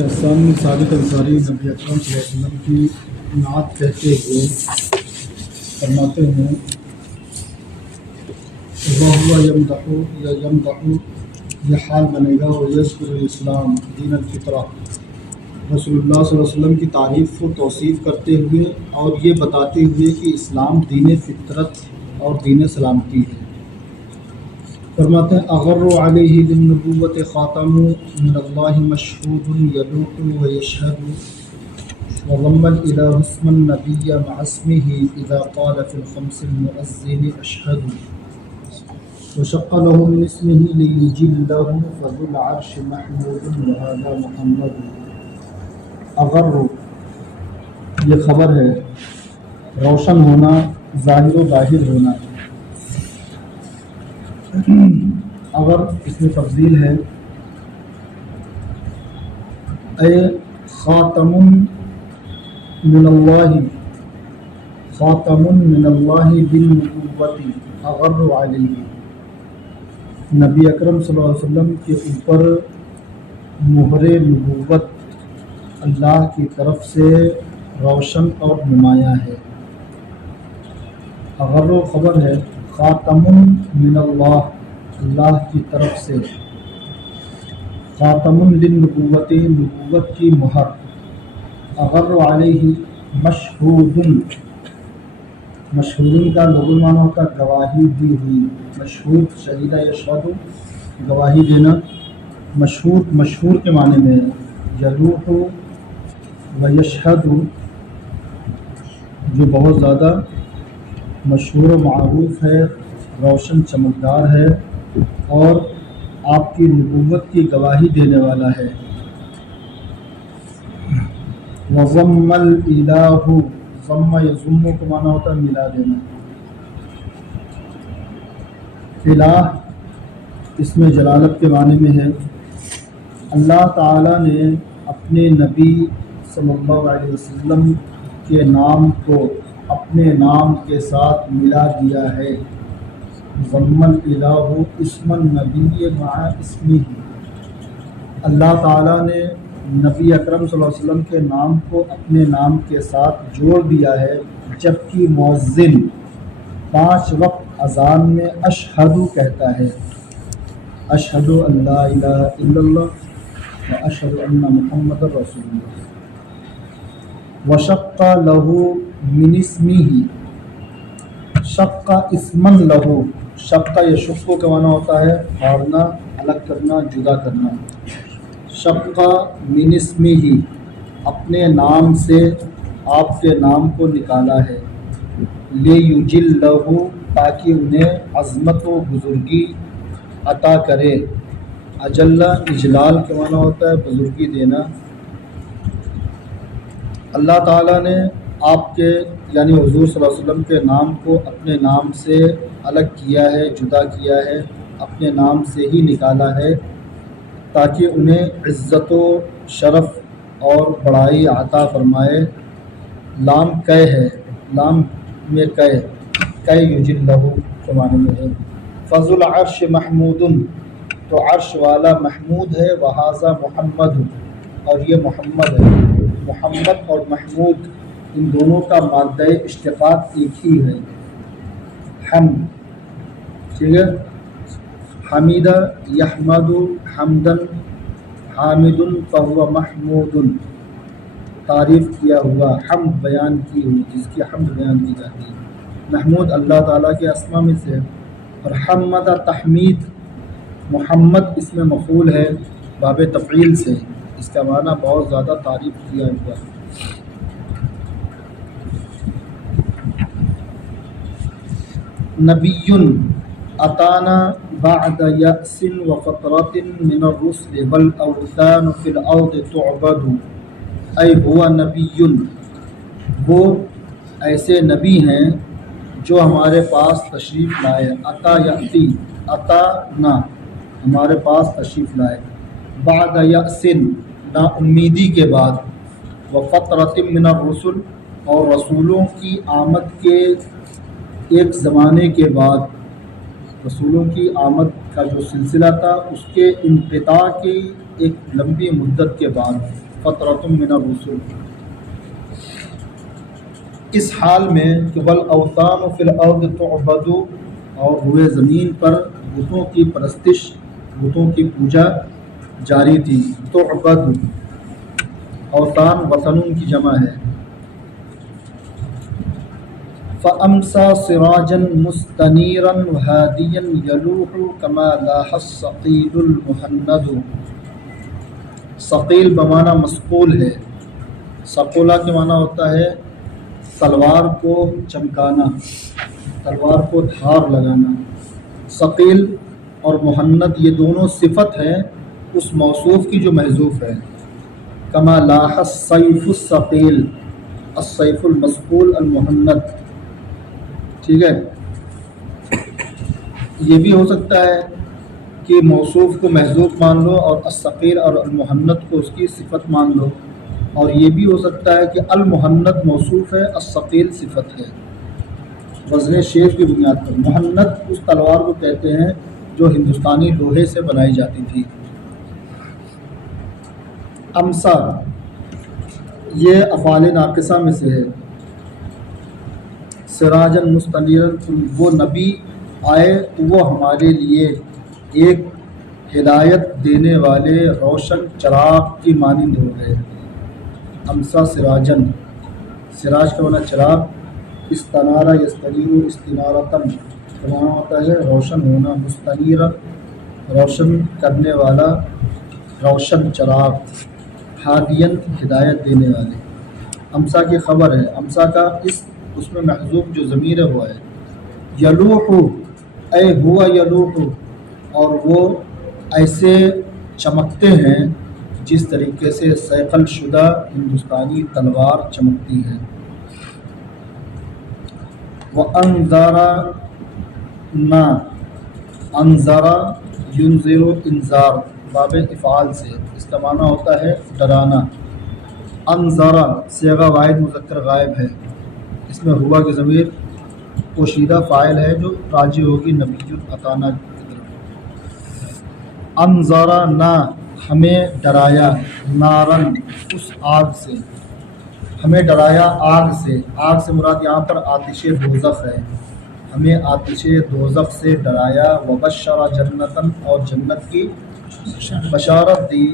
احسان صادق انصاری نبی اکرم صلی اللہ علیہ وسلم کی نعت کہتے ہوئے فرماتے ہیں وَهُوَ يَمْدَحُ یا یمدحُ، یہ حال بنے گا وَيَذْكُرُ الْإِسْلَامَ دین الفطرہ، رسول اللہ صلی اللہ علیہ وسلم کی تعریف و توصیف کرتے ہوئے اور یہ بتاتے ہوئے کہ اسلام دین فطرت اور دین سلامتی ہے۔ فرماتے ہیں اغر علیہ للنبوۃ خاتم من اللہ مشہود یلوح ویشہد وضم الہ اسم النبی مع اسمہ اذا قال فی الخمس المؤذن اشہد وشق له من اسمه لیجلہ فذو العرش محمود وهذا محمد۔ اغر یہ خبر ہے، روشن ہونا، ظاہر و ظاہر ہونا۔ اگر اس میں تفضیل ہے، اے خاتم من اللہ، خاتم من اللہ بالنبوۃ اغر علیہ، نبی اکرم صلی اللہ علیہ وسلم کے اوپر مہر نبوت اللہ کی طرف سے روشن اور نمایاں ہے۔ اغر و خبر ہے، خاتم من اللہ، اللہ کی طرف سے، خاتم للنبوۃ، نبوت کی مہر، اغر علیہ مشہود، مشہود کا لغوی معنی ہوتا ہے گواہی دی ہوئی، مشہود شہیدہ یشہد گواہی دینا، مشہود مشہور کے معنی میں یلوح و یشہد جو بہت زیادہ مشہور و معروف ہے، روشن چمکدار ہے اور آپ کی نبوت کی گواہی دینے والا ہے۔ وضم الالہ، ضم یضم کو معنی ہوتا ہے ملا دینا۔ الہ اس میں جلالت کے معنی میں ہے۔ اللہ تعالیٰ نے اپنے نبی صلی اللہ علیہ وسلم کے نام کو اپنے نام کے ساتھ ملا دیا ہے۔ ضم الالہ اسم النبی مع اسمہ، اللہ تعالیٰ نے نبی اکرم صلی اللہ علیہ وسلم کے نام کو اپنے نام کے ساتھ جوڑ دیا ہے، جبکہ مؤذن 5 وقت اذان میں اشہد کہتا ہے، اشہد ان لا الہ الا اللہ و اشہد ان محمد رسول اللہ۔ وشق لہ من اسمہ، شق اسمن لہو، شق یشق کا معنی ہوتا ہے پھاڑنا، الگ کرنا، جدا کرنا۔ شق من اسمہ، اپنے نام سے آپ کے نام کو نکالا ہے، لیجلہ، تاکہ انہیں عظمت و بزرگی عطا کرے۔ اجلہ اجلال کا معنی ہوتا ہے بزرگی دینا۔ اللہ تعالیٰ نے آپ کے یعنی حضور صلی اللہ علیہ وسلم کے نام کو اپنے نام سے الگ کیا ہے، جدا کیا ہے، اپنے نام سے ہی نکالا ہے، تاکہ انہیں عزت و شرف اور بڑائی عطا فرمائے۔ لام کئے ہے، لام میں کئے یجلہ کے معنی میں ہے۔ فذو العرش محمود، تو عرش والا محمود ہے، وہذا محمد، اور یہ محمد ہے۔ محمد اور محمود ان دونوں کا مادہ اشتقاق ایک ہی ہے، حمد، ٹھیک ہے۔ حمیدہ یحمد حمدن، حامد فہو محمود، تعریف کیا ہوا، حمد بیان کی ہوئی، جس کی حمد بیان کی جاتی ہے۔ محمود اللہ تعالیٰ کے اسماء میں سے، اور حمد تحمید، محمد اس میں مفعول ہے باب تفعیل سے، اس کا معنی بہت زیادہ تعریف کیا ہوا۔ نبی اتانا بعد یأس وفترۃ من الرسل والاوثان فی الارض تعبد، اے ہوا نبی، وہ ایسے نبی ہیں جو ہمارے پاس تشریف لائے، عطا یأتی، عطا نہ ہمارے پاس تشریف لائے، بعد یأس نا امیدی کے بعد، وفترۃ من الرسل اور رسولوں کی آمد کے ایک زمانے کے بعد، رسولوں کی آمد کا جو سلسلہ تھا اس کے انقطاع کی ایک لمبی مدت کے بعد، فترۃ من الرسل، اس حال میں کہ والاوثان فی الارض تعبد، اور روئے زمین پر بتوں کی پرستش، بتوں کی پوجا جاری تھی. تعبد، اوثان وثن کی جمع ہے. فَأَمْسَى سِرَاجًا مُسْتَنِيرًا وَهَادِيًا يَلُوحُ كَمَا لَاحَ الصَّقِيلُ الْمُهَنَّدُ. ثقیل بمعنی مسقول ہے. ثقولہ کے معنی ہوتا ہے تلوار کو چمکانا، تلوار کو دھار لگانا. ثقیل اور مہند یہ دونوں صفت ہیں اس موصوف کی جو محذوف ہے. کما لاح السیف الثقیل، السیف المسقول المہند. ٹھیک ہے، یہ بھی ہو سکتا ہے کہ موصوف کو محذوف مان لو اور الثقیل اور المہند کو اس کی صفت مان لو، اور یہ بھی ہو سکتا ہے کہ المہند موصوف ہے، الثقیل صفت ہے. وزن شعر کی بنیاد پر مہند اس تلوار کو کہتے ہیں جو ہندوستانی لوہے سے بنائی جاتی تھی. امسا یہ افعال ناقصہ میں سے ہے. سراجن مستنیرن، وہ نبی آئے تو وہ ہمارے لیے ایک ہدایت دینے والے روشن چراغ کی مانند ہو گئے. امسا سراجن، سراج کا معنی چراغ. استنارہ یستنیر استنارتن کا معنی ہوتا ہے روشن ہونا. مستنیرن روشن کرنے والا، روشن چراغ. ہادین ہدایت دینے والے. امسا کی خبر ہے. امسا کا اس میں محذوف جو ضمیر ہے وہ ہے. یلوح اے ہوا یلوح، اور وہ ایسے چمکتے ہیں جس طریقے سے صیقل شدہ ہندوستانی تلوار چمکتی ہے. وَأَنذَرَنَا، انذرا ینذر انذار، باب افعال سے. اس کا معنی ہوتا ہے ڈرانا. انذرا صیغہ واحد مذکر غائب ہے. اس میں ہوا کی ضمیر پوشیدہ فاعل ہے جو راجع ہوگی نبی عطانا کی طرف. انذرنا ہمیں ڈرایا، نارن اس آگ سے، ہمیں ڈرایا آگ سے. آگ سے مراد یہاں پر آتش دوزخ ہے. ہمیں آتش دوزخ سے ڈرایا. وبشر جنتاً، اور جنت کی بشارت دی.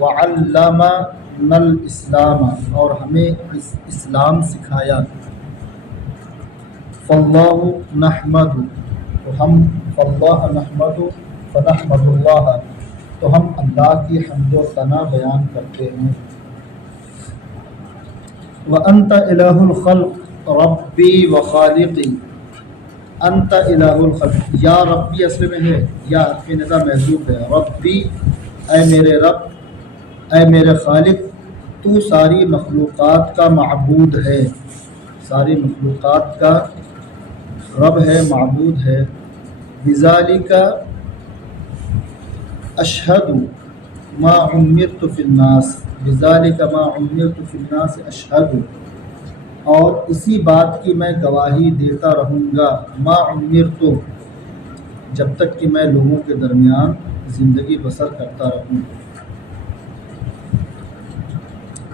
وعلمنا الاسلام، اور ہمیں اسلام سکھایا. فاللہ نحمد، تو ہم فاللہ نحمد فنحمد اللہ، تو ہم اللہ کی حمد و ثنا بیان کرتے ہیں. وَأَنْتَ إِلَٰهُ الْخَلْقِ رَبِّي وَخَالِقِي. انت الہ الخلق، یا ربی اصل میں ہے، یا حرف ندا محذوف ہے. ربی اے میرے رب، اے میرے خالق، تو ساری مخلوقات کا معبود ہے، ساری مخلوقات کا رب ہے، معبود ہے. بذالک اشہد ما عمرت فی الناس، بذالک ما عمرت فی الناس اشہد، اور اسی بات کی میں گواہی دیتا رہوں گا. ما عمرت، جب تک کہ میں لوگوں کے درمیان زندگی بسر کرتا رہوں.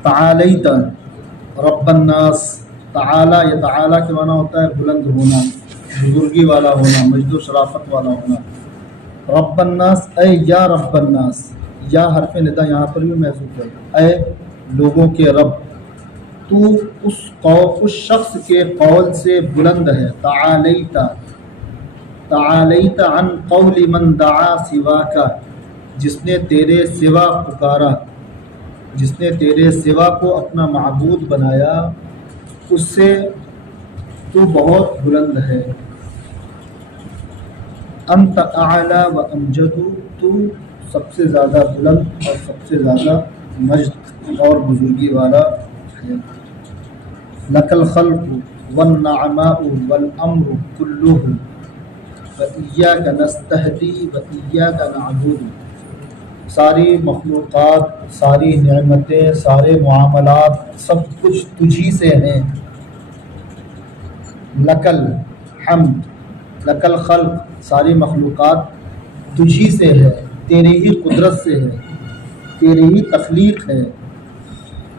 تعالیت رب الناس، تعالی یا تعالی کے معنی ہوتا ہے بلند ہونا، بزرگی والا ہونا، مجد و شرافت والا ہونا. رب الناس اے یا رب الناس، یا حرف ندا یہاں پر بھی محذوف ہے. اے لوگوں کے رب، تو اس شخص کے قول سے بلند ہے. تعالیت عن قول من دعا سواک، جس نے تیرے سوا پکارا، جس نے تیرے سوا کو اپنا معبود بنایا، اس سے تو بہت بلند ہے. انت اعلی و امجد، تو سب سے زیادہ بلند اور سب سے زیادہ مجد اور بزرگی والا ہے. لک الخلق والنعماء والامر کلہ وإیاک نستہدی وإیاک نعبد. ساری مخلوقات، ساری نعمتیں، سارے معاملات، سب کچھ تجھی سے ہیں. لک الحمد، لک الخلق، ساری مخلوقات تجھی سے ہے، تیری ہی قدرت سے ہے. تیری ہی تخلیق ہے،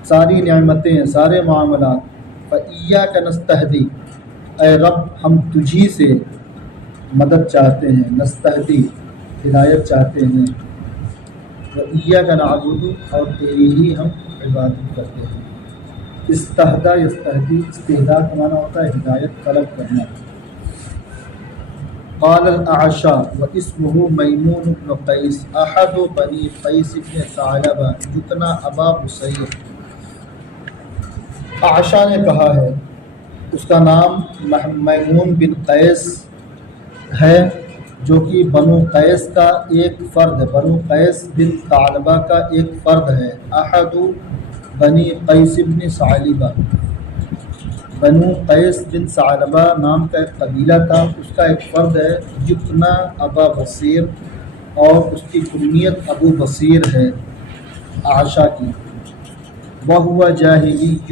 ساری نعمتیں، سارے معاملات۔ فَإِيَّاكَ نَسْتَهْدِي، اے رب ہم تجھی سے مدد چاہتے ہیں، نستہدی ہدایت چاہتے ہیں، وَإِيَّاكَ نَعْبُدُ اور تیری ہی ہم عبادت کرتے ہیں۔ استہدا یستہدی، استہداء کا معنی ہوتا ہے ہدایت طلب کرنا۔ قال الاعشى واسمه میمون بن قیس احد بنی قیس بن ثعلبہ یکنا ابا بصیر۔ اعشیٰ نے کہا ہے، اس کا نام میمون بن قیس ہے، جو کہ بنو قیس کا ایک فرد ہے، بنو قیس بن ثعلبہ کا ایک فرد ہے۔ احد بنی قیس بن ثعلبہ، بنو قیس بن ثعلبہ نام کا ایک قبیلہ تھا، اس کا ایک فرد ہے، یکنا ابا بصیر، اور اس کی کنیت ابو بصیر ہے اعشیٰ کی۔ وَهُوَ جَاهِلِيٌّ،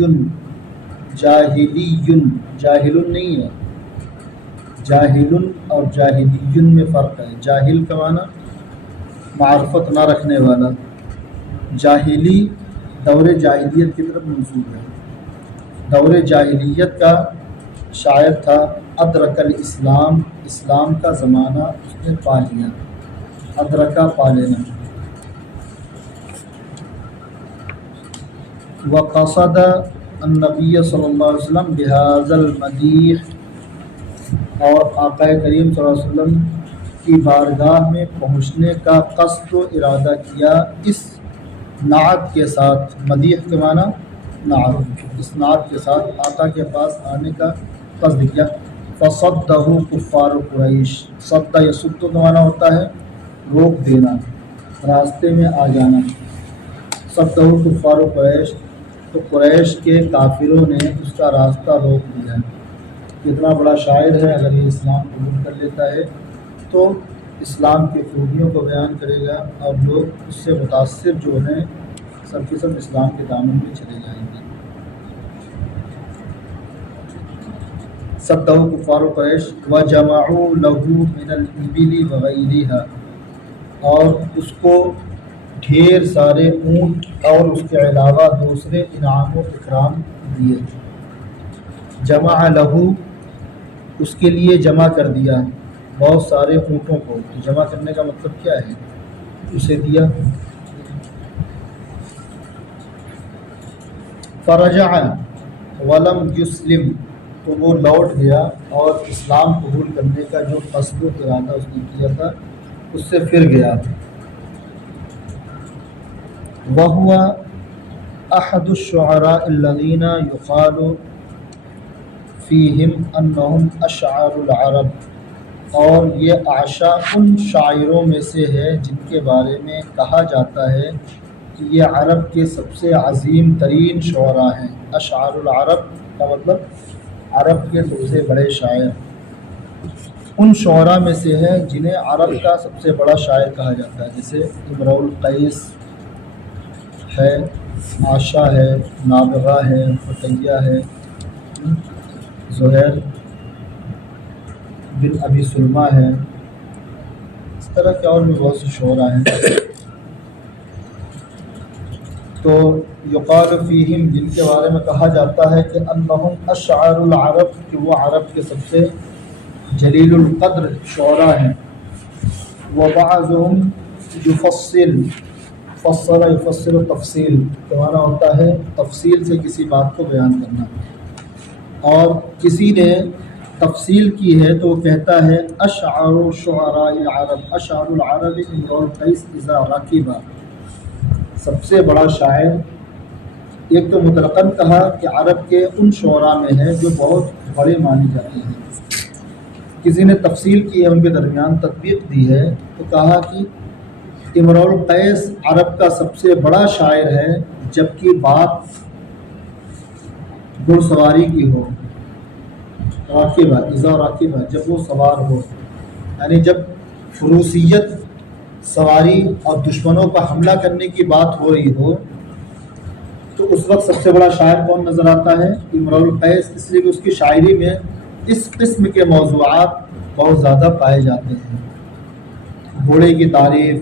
جاہلیٌ، جاہل نہیں ہے، جاہل اور جاہلیٌ میں فرق ہے۔ جاہل کا معنی معرفت نہ رکھنے والا، جاہلی دور جاہلیت کی طرف منسوب ہے۔ دور جاہلیت کا شاعر تھا، ادرک الاسلام، اسلام کا زمانہ اس نے پا لیا، ادرکا پا لینا۔ وقصد النبی صلی اللہ علیہ وسلم بهذا المدیح، اور آقا کریم صلی اللہ علیہ وسلم کی بارگاہ میں پہنچنے کا قصد و ارادہ کیا اس نعت کے ساتھ۔ مدیح کے معنی نعت، اس نعت کے ساتھ آقا کے پاس آنے کا قصد کیا۔ فصدہ کفار قریش، صد یصد کا معنی ہوتا ہے روک دینا، راستے میں آ جانا۔ صدہ کفار قریش، تو قریش کے کافروں نے اس کا راستہ روک دیا۔ کتنا بڑا شاعر ہے، اگر یہ اسلام قبول کر لیتا ہے تو اسلام کی خوبیوں کو بیان کرے گا، اور لوگ اس سے متاثر جو ہیں سب کے سب اسلام کے دامن میں چلے جائیں گے۔ صدہ کفار قریش وجمعوا له من الابل وغیرها، اور اس کو ڈھیر سارے اونٹ اور اس کے علاوہ دوسرے انعام و اکرام دیے۔ جمع لہو، اس کے لیے جمع کر دیا بہت سارے اونٹوں کو، تو جمع کرنے کا مطلب کیا ہے، اسے دیا۔ فرجع ولم یسلم، تو وہ لوٹ گیا اور اسلام قبول کرنے کا جو قصد و ارادہ اس نے کیا تھا اس سے پھر گیا۔ وَهُوَ أَحَدُ الشُّعَرَاءِ الَّذِينَ يُقَالُ فِيهِمْ أَنَّهُمْ أَشْعَرُ الْعَرَبِ، اور یہ اعشیٰ ان شاعروں میں سے ہے جن کے بارے میں کہا جاتا ہے کہ یہ عرب کے سب سے عظیم ترین شعراء ہیں۔ اشعار العرب کا مطلب عرب کے سب سے بڑے شاعر، ان شعراء میں سے ہے جنہیں عرب کا سب سے بڑا شاعر کہا جاتا ہے، جیسے امرؤ القیس ہے، عاشا ہے، نابغہ ہے، فتیہ ہے، زہیر بن ابی سلمہ ہے، اس طرح کے اور بھی بہت سے شعراء ہیں۔ تو یقال فیہم، جن کے بارے میں کہا جاتا ہے کہ انہم اشعار العرب، کہ وہ عرب کے سب سے جلیل القدر شعراء ہیں۔ وبعضهم یفصل، فصل یفصل تفصیل کا معنی ہوتا ہے تفصیل سے کسی بات کو بیان کرنا، اور کسی نے تفصیل کی ہے تو وہ کہتا ہے اشعار شعراء العرب، اشعار العرب امرؤ القیس اذا رکب، سب سے بڑا شاعر۔ ایک تو مطلقاً کہا کہ عرب کے ان شعراء میں ہے جو بہت بڑے مانے جاتے ہیں، کسی نے تفصیل کی ہے، ان کے درمیان تطبیق دی ہے تو کہا کہ امرؤ القیس عرب کا سب سے بڑا شاعر ہے، جبکہ بات گھڑ سواری کی ہو، راکبہ اذا راکبہ، جب وہ سوار ہو، یعنی جب فروسیت سواری اور دشمنوں کا حملہ کرنے کی بات ہو رہی ہو تو اس وقت سب سے بڑا شاعر کون نظر آتا ہے، امرؤ القیس، اس لیے کہ اس کی شاعری میں اس قسم کے موضوعات بہت زیادہ پائے جاتے ہیں۔ گھوڑے کی تعریف،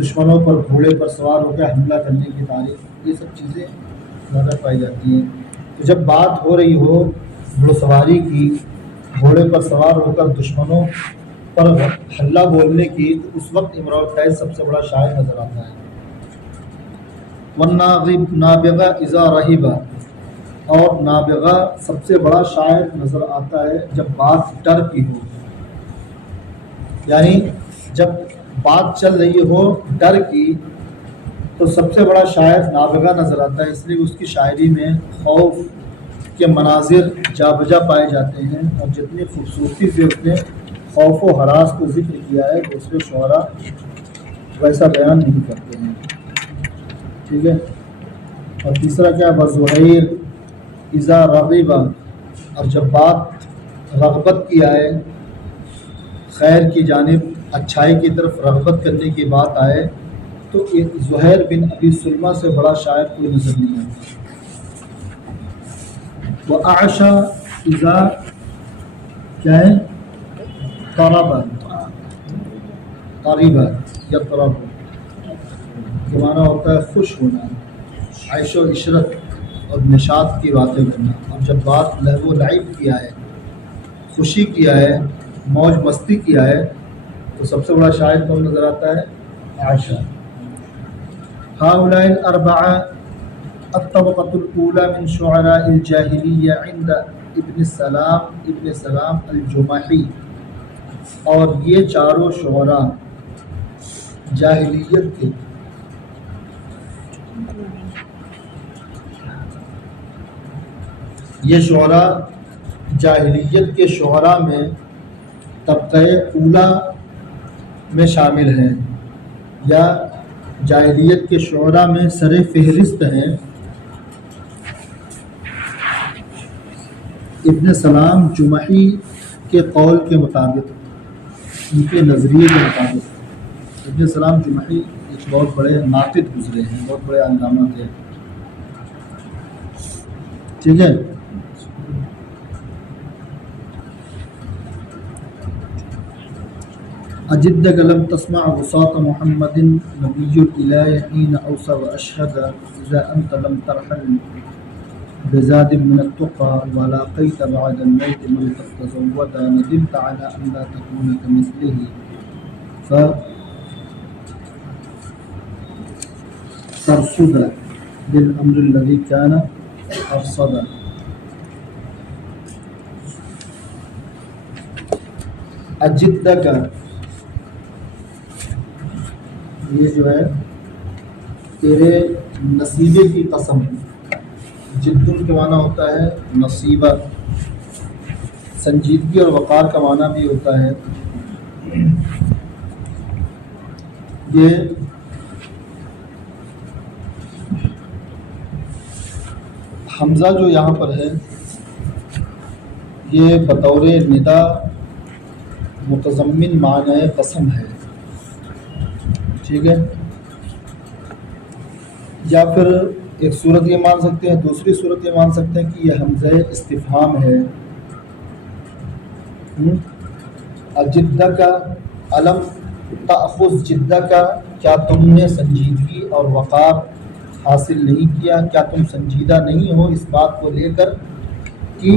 دشمنوں پر گھوڑے پر سوار ہو کے حملہ کرنے کی تاریخ، یہ سب چیزیں زیادہ پائی جاتی ہیں۔ تو جب بات ہو رہی ہو گھوڑ سواری کی، گھوڑے پر سوار ہو کر دشمنوں پر حملہ بولنے کی، تو اس وقت امرؤ القیس سب سے بڑا شاعر نظر آتا ہے۔ والنابغہ اذا رہبہ، اور نابغہ سب سے بڑا شاعر نظر آتا ہے جب بات ڈر کی ہو، یعنی جب بات چل رہی ہو ڈر کی تو سب سے بڑا شاعر نابغہ نظر آتا ہے، اس لیے اس کی شاعری میں خوف کے مناظر جا بجا پائے جاتے ہیں، اور جتنی خوبصورتی سے اس نے خوف و ہراس کو ذکر کیا ہے دوسرے شعراء ویسا بیان نہیں کرتے ہیں، ٹھیک ہے۔ اور تیسرا کیا ہے، وزہیر اذا رغبہ، اور جب بات رغبت کی آئے، خیر کی جانب اچھائی کی طرف رغبت کرنے کی بات آئے، تو زہیر بن ابی سلمہ سے بڑا شاعر کوئی نظر نہیں آتا۔ وَأَعْشَ اذا کیا ہے، طربہ، طریبہ یا طرب کے معنی ہوتا ہے خوش ہونا، عیش و عشرت اور نشاط کی باتیں کرنا۔ اور جب بات لہو و لعب کی آئے، خوشی کی آئے، موج مستی کی آئے، تو سب سے بڑا شاعر کون نظر آتا ہے، عائشہ۔ هؤلاء الأربعة الطبقة الأولى من شعراء الجاهلية عند ابن سلام الجمحی، اور یہ چاروں شعراء جاہلیت کے جاہلیت کے شعراء میں طبقہ اولا میں شامل ہیں، یا جاہلیت کے شعراء میں سر فہرست ہیں۔ ابن سلام جمحی کے قول کے مطابق، ان کے نظریے کے مطابق، ابن سلام جمحی ایک بہت بڑے ناقد گزرے ہیں، بہت بڑے علامہ تھے، ٹھیک ہے۔ أجدك لم تسمع وصاة محمد نبي الإله حين أوصى وأشهد إذا أنت لم ترحل بزاد من التقى ولاقيت بعد الموت من قد تزود ندمت على أن لا تكون كمثله فترصد بالأمر الذي كان أرصدا۔ أجدك، یہ جو ہے تیرے نصیبے کی قسم، جدن کے معنی ہوتا ہے نصیبہ، سنجیدگی اور وقار کا معنی بھی ہوتا ہے۔ یہ حمزہ جو یہاں پر ہے یہ بطور ندا متضمن معنی قسم ہے، ٹھیک ہے۔ یا پھر ایک صورت یہ مان سکتے ہیں، دوسری صورت یہ مان سکتے ہیں کہ یہ حمزہ استفہام ہے۔ اجدہ کا علم تأخذ جدہ کا، کیا تم نے سنجیدگی اور وقار حاصل نہیں کیا، کیا تم سنجیدہ نہیں ہو اس بات کو لے کر کہ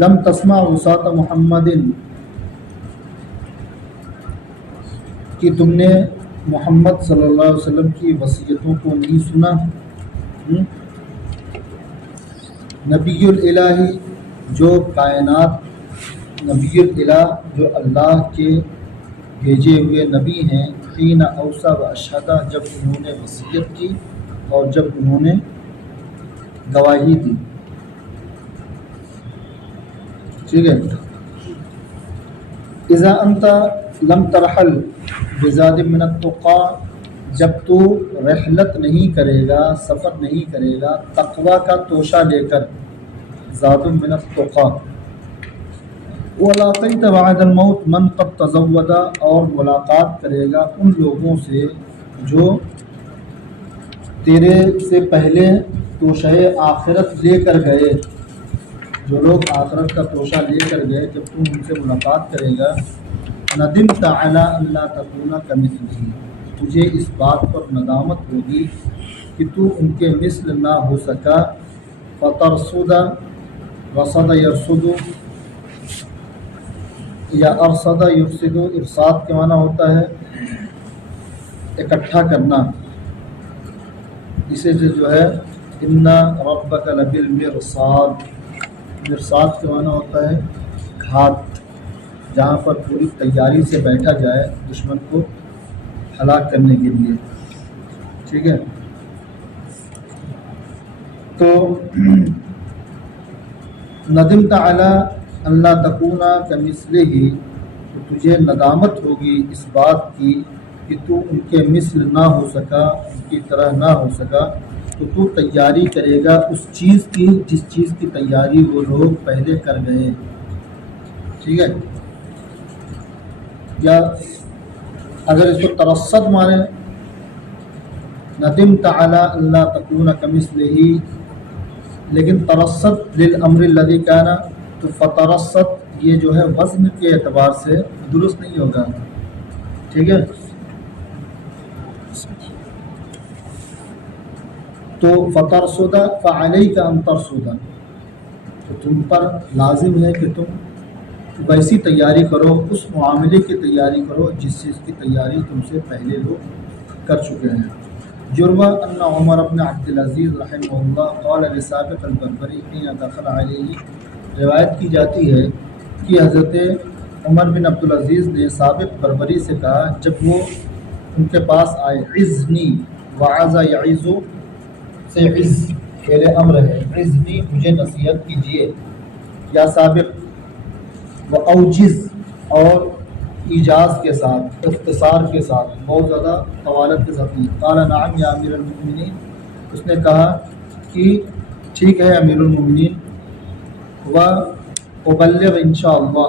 لم تسمع وصاة محمد، کہ تم نے محمد صلی اللہ علیہ وسلم کی وصیتوں کو نہیں سنا۔ نبی الالہ، جو کائنات، نبی الالہ جو اللہ کے بھیجے ہوئے نبی ہیں، حین اوصی و اشہدہ، جب انہوں نے وصیت کی اور جب انہوں نے گواہی دی، ٹھیک ہے۔ اذا انت لم ترحل بزاد من التقى، جب تو رحلت نہیں کرے گا، سفر نہیں کرے گا تقوی کا توشہ لے کر، زاد من التقى، ولاقیت بعد الموت من قد تزود، اور ملاقات کرے گا ان لوگوں سے جو تیرے سے پہلے توشہ آخرت لے کر گئے، جو لوگ آخرت کا توشہ لے کر گئے، جب تم ان سے ملاقات کرے گا ندمت علی اللہ تکون کمثلہ، تجھے اس بات پر ندامت ہوگی کہ تو ان کے مثل نہ ہو سکا. فترصد، رصد یرصد یا ارصد یرصد، ارصاد کے معنی ہوتا ہے اکٹھا کرنا. اسے جو ہے ان ربک لبالمرصاد، مرصاد کے معنی ہوتا ہے گھات، جہاں پر پوری تیاری سے بیٹھا جائے دشمن کو ہلاک کرنے کے لیے. ٹھیک ہے، تو ندمت علی اللہ تکون کمثلہ، تو تجھے ندامت ہوگی اس بات کی کہ تو ان کے مثل نہ ہو سکا، ان کی طرح نہ ہو سکا. تو تیاری کرے گا اس چیز کی جس چیز کی تیاری وہ لوگ پہلے کر گئے. ٹھیک ہے، یا اگر اس کو ترصد مانے ندمت علی اللہ تکون کمثلہ، لیکن ترصد للامر الذی کان، تو فترصد یہ جو ہے وزن کے اعتبار سے درست نہیں ہوگا. ٹھیک ہے، تو فترصد فعلیک ان ترصد، تو تم پر لازم ہے کہ تم ویسی تیاری کرو، اس معاملے کی تیاری کرو جس چیز کی تیاری تم سے پہلے لوگ کر چکے ہیں. جروہ ان عمر بن عبد العزیز رحمہ اللہ قال لثابت البربری حين دخل علیہ، روایت کی جاتی ہے کہ حضرت عمر بن عبد العزیز نے ثابت بربری سے کہا جب وہ ان کے پاس آئے. عزنی، وعظ یعظ سے عز فعل امر ہے، عزنی مجھے نصیحت کیجیے یا ثابت، و اوجز اور ایجاز کے ساتھ، اختصار کے ساتھ، بہت زیادہ طوالت کے ساتھ نہیں. قال نعم یا امیر المؤمنین، اس نے کہا کہ ٹھیک ہے امیر المؤمنین. و ابلغ انشاءاللہ،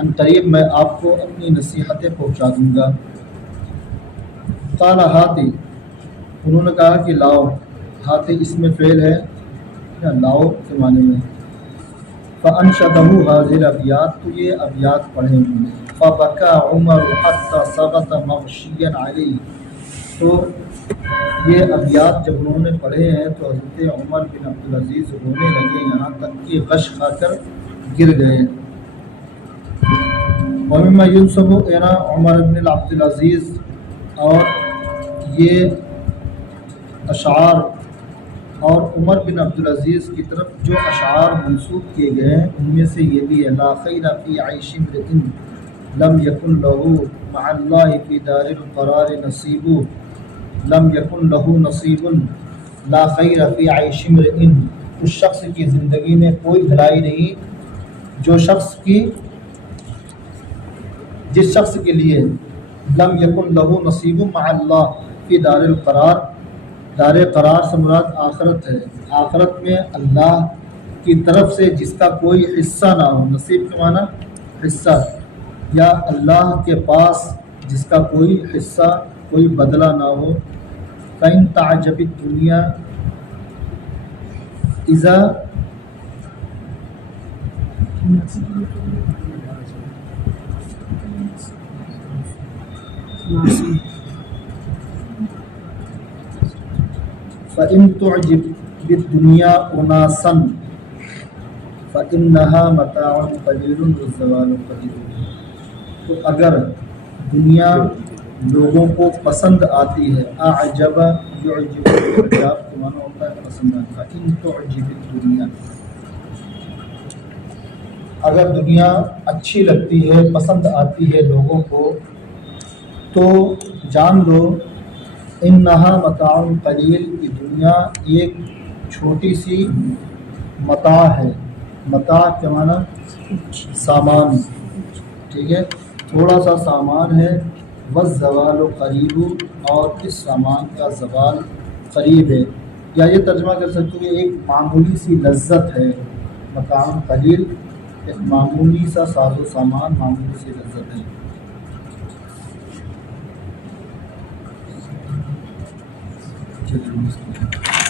ان قریب میں آپ کو اپنی نصیحتیں پہنچا دوں گا. قال ہاتی، انہوں نے کہا کہ لاؤ. ہاتی اس میں فعل ہے یا لاؤ کے معنی میں. فانشدہ هذه الابیات، تو یہ ابیات پڑھے انہوں نے. فبکا عمر حتی سقط مغشیا علیہ، تو یہ ابیات جب انہوں نے پڑھے ہیں تو حضرت عمر بن عبدالعزیز رونے لگے یہاں تک کہ غش کھا کر گر گئے. ومما ينسب الى عمر بن عبدالعزیز، اور یہ اشعار اور عمر بن عبدالعزیز کی طرف جو اشعار منسوب کیے گئے ہیں ان میں سے یہ بھی ہے. لا خیر فی عیش امرئ لم یکن له مع اللہ فی دار القرار نصیب، لم یکن له نصیب. لا خیر فی عیش امرئ، اس شخص کی زندگی میں کوئی بھلائی نہیں جو شخص کی، جس شخص کے لیے لم یکن له نصیب مع اللہ فی دار القرار، دار قرار سے مراد آخرت ہے، آخرت میں اللہ کی طرف سے جس کا کوئی حصہ نہ ہو. نصیب کے معنی حصہ، یا اللہ کے پاس جس کا کوئی حصہ، کوئی بدلہ نہ ہو. فإن تعجب الدنیا اذا فإن تعجب بالدنیا اناسا فإنها متاع قلیل والزوال قریب. تو اگر دنیا لوگوں کو پسند آتی ہے، اعجب یعجب، اعجاب کے معنی ہوتا ہے پسند آنا. ان تعجب الدنیا، اگر دنیا اچھی لگتی ہے، پسند آتی ہے لوگوں کو، تو جان لو انہا متاع قلیل، یہ دنیا ایک چھوٹی سی متاع ہے. متاع کے معنی سامان. ٹھیک ہے، تھوڑا سا سامان ہے. والزوال قریب، اور اس سامان کا زوال قریب ہے. یا یہ ترجمہ کر سکتے ہو کہ ایک معمولی سی لذت ہے. متاع قلیل ایک معمولی سا ساز و سامان، معمولی سی لذت ہے. چلیے